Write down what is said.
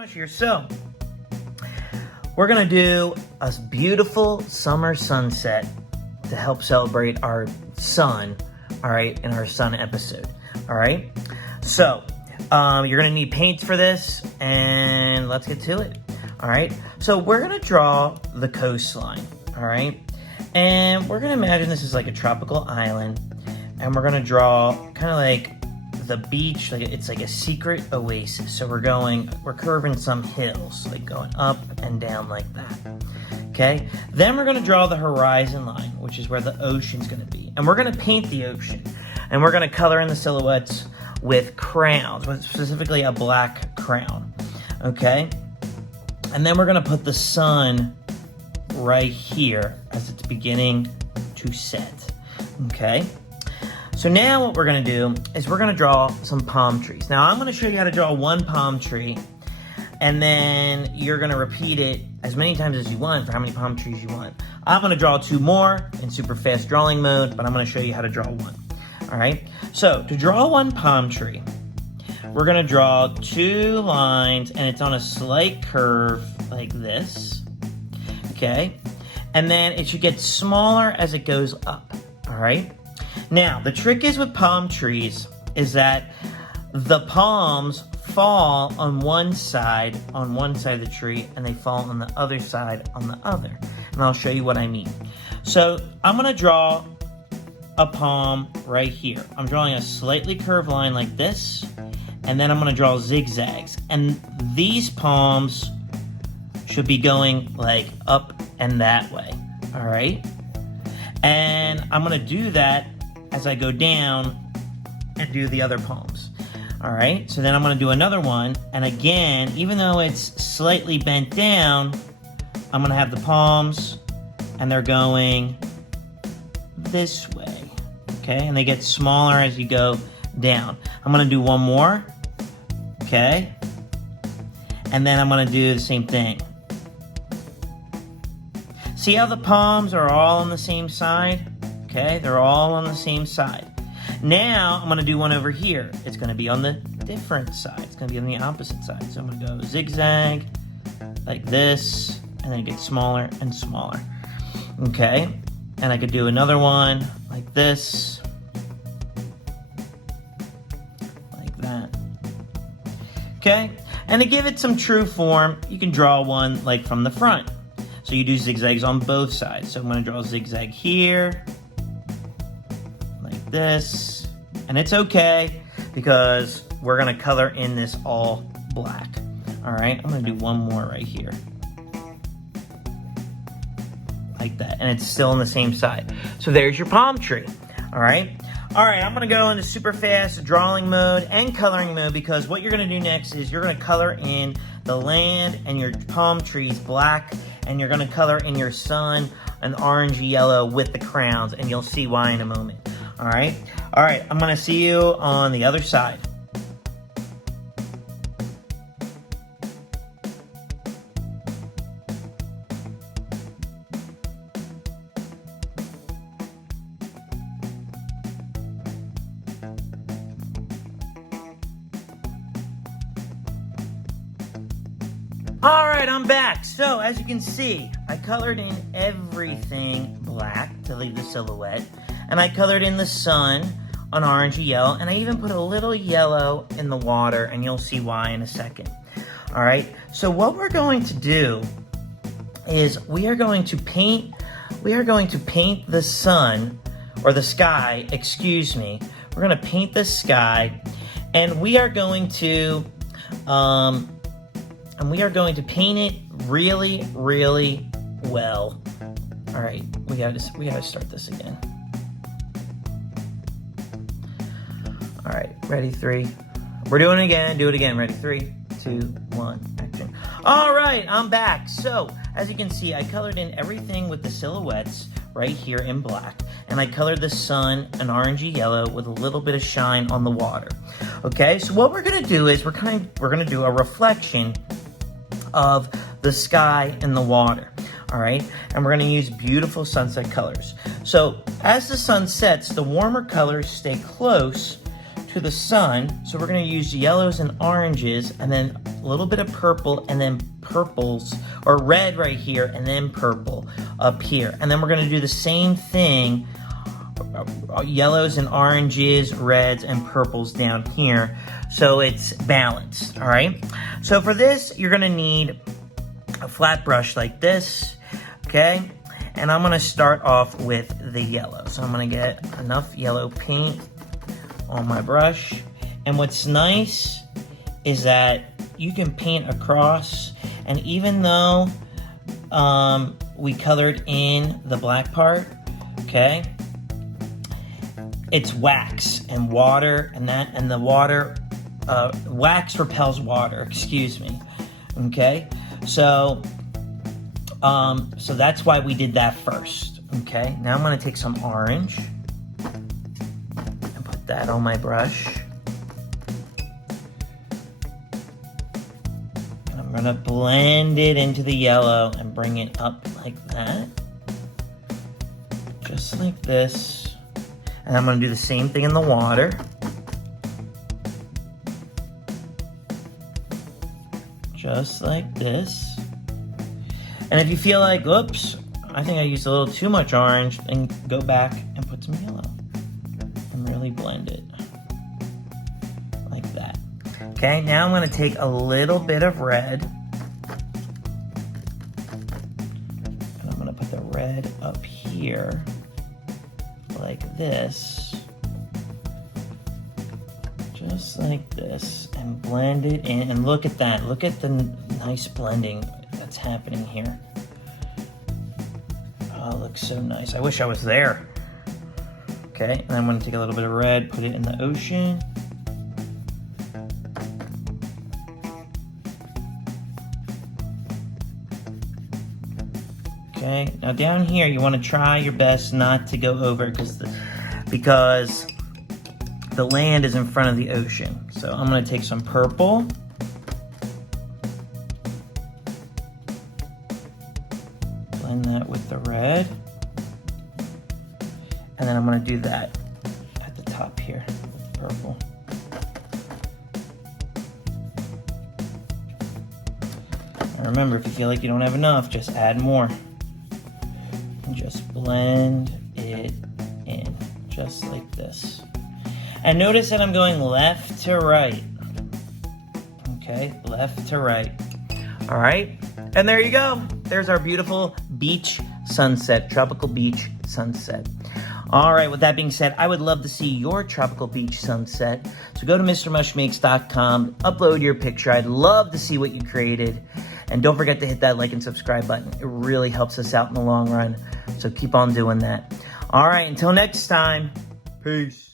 Mush here. So, we're gonna do a beautiful summer sunset to help celebrate our sun, all right, in our sun episode, all right? So, you're gonna need paints for this, and let's get to it, all right? So, we're gonna draw the coastline, all right? And we're gonna imagine this is like a tropical island, and we're gonna draw kind of like the beach, like it's like a secret oasis. So we're curving some hills, like going up and down like that. Okay, then we're gonna draw the horizon line, which is where the ocean's gonna be. And we're gonna paint the ocean. And we're gonna color in the silhouettes with crayons, with specifically a black crayon. Okay? And then we're gonna put the sun right here as it's beginning to set. Okay? So now what we're gonna do is we're gonna draw some palm trees. Now I'm gonna show you how to draw one palm tree, and then you're gonna repeat it as many times as you want for how many palm trees you want. I'm gonna draw two more in super fast drawing mode, but I'm gonna show you how to draw one. All right, so to draw one palm tree, we're gonna draw two lines, and it's on a slight curve like this, okay? And then it should get smaller as it goes up, all right? Now, the trick is with palm trees is that the palms fall on one side of the tree, and they fall on the other side on the other. And I'll show you what I mean. So I'm gonna draw a palm right here. I'm drawing a slightly curved line like this, and then I'm gonna draw zigzags. And these palms should be going like up and that way, all right? And I'm gonna do that as I go down and do the other palms. All right, so then I'm gonna do another one, and again, even though it's slightly bent down, I'm gonna have the palms, and they're going this way, okay? And they get smaller as you go down. I'm gonna do one more, okay? And then I'm gonna do the same thing. See how the palms are all on the same side? Okay, they're all on the same side. Now, I'm gonna do one over here. It's gonna be on the different side. It's gonna be on the opposite side. So I'm gonna go zigzag, like this, and then it gets smaller and smaller. Okay, and I could do another one like this, like that. Okay, and to give it some true form, you can draw one like from the front. So you do zigzags on both sides. So I'm gonna draw a zigzag here, this, and it's okay because we're gonna color in this all black. All right, I'm gonna do one more right here, like that, and it's still on the same side. So there's your palm tree. All right, I'm gonna go into super fast drawing mode and coloring mode, because what you're gonna do next is you're gonna color in the land and your palm trees black, and you're gonna color in your sun an orangey yellow with the crowns, and you'll see why in a moment. All right, I'm gonna see you on the other side. All right, I'm back. So as you can see, I colored in everything black to leave the silhouette. And I colored in the sun on orangey yellow, and I even put a little yellow in the water, and you'll see why in a second. All right, so what we're going to do is we are going to paint the sun, or the sky, excuse me. We're gonna paint the sky, and we are going to paint it really, really well. All right, we gotta start this again. All right, ready, 3. We're doing it again, do it again. Ready, 3, 2, 1, action. All right, I'm back. So, as you can see, I colored in everything with the silhouettes right here in black. And I colored the sun an orangey yellow with a little bit of shine on the water. Okay, so what we're gonna do is we're gonna do a reflection of the sky and the water. All right, and we're gonna use beautiful sunset colors. So, as the sun sets, the warmer colors stay close to the sun, so we're going to use yellows and oranges, and then a little bit of purple, and then purples, or red right here, and then purple up here. And then we're gonna do the same thing, yellows and oranges, reds and purples down here, so it's balanced, all right? So for this, you're gonna need a flat brush like this, okay? And I'm gonna start off with the yellow. So I'm gonna get enough yellow paint on my brush. And what's nice is that you can paint across, and even though we colored in the black part, okay, it's wax and water, and the water, wax repels water, excuse me, okay? So that's why we did that first, okay? Now I'm gonna take some orange and put that on my brush. And I'm gonna blend it into the yellow and bring it up like that. Just like this. And I'm gonna do the same thing in the water. Just like this. And if you feel like, oops, I think I used a little too much orange, then go back and put some yellow and really blend it like that. Okay, now I'm gonna take a little bit of red, and I'm gonna put the red up here like this, just like this, and blend it in. And look at that, look at the nice blending that's happening here. Oh, it looks so nice. I wish I was there. Okay, and I'm gonna take a little bit of red, put it in the ocean. Okay, now down here you wanna try your best not to go over because the land is in front of the ocean. So I'm gonna take some purple. Blend that with the red. And then I'm gonna do that at the top here with the purple. And remember, if you feel like you don't have enough, just add more. And just blend it in, just like this. And notice that I'm going left to right. Okay, left to right. All right, and there you go. There's our beautiful beach sunset, tropical beach sunset. All right, with that being said, I would love to see your tropical beach sunset. So go to MrMushMakes.com, upload your picture. I'd love to see what you created. And don't forget to hit that like and subscribe button. It really helps us out in the long run. So keep on doing that. All right, until next time, peace.